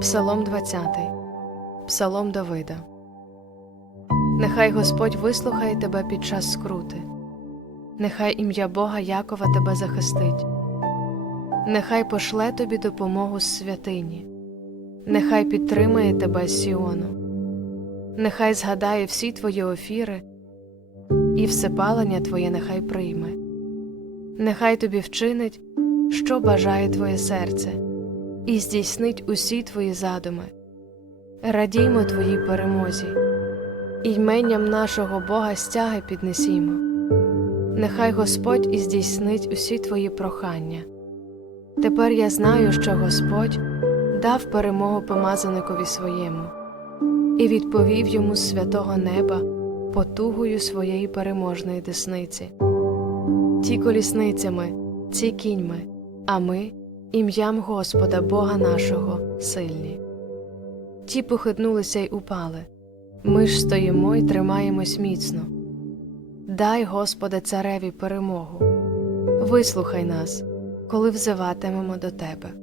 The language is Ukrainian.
Псалом 20. Псалом Давида. Нехай Господь вислухає тебе під час скрути. Нехай ім'я Бога Якова тебе захистить. Нехай пошле тобі допомогу з святині. Нехай підтримає тебе з Сіону. Нехай згадає всі твої офіри, і всепалення твоє нехай прийме. Нехай тобі вчинить, що бажає твоє серце, і здійснить усі твої задуми. Радіймо твоїй перемозі, і йменням нашого Бога стяги піднесімо. Нехай Господь і здійснить усі твої прохання. Тепер я знаю, що Господь дав перемогу помазаникові своєму і відповів йому з святого неба потугою своєї переможної десниці. Ті колісницями, ці кіньми, а ми ім'ям Господа Бога нашого сильні. Ті похитнулися й упали. Ми ж стоїмо й тримаємось міцно. Дай, Господи, цареві перемогу. Вислухай нас, коли взиватимемо до Тебе.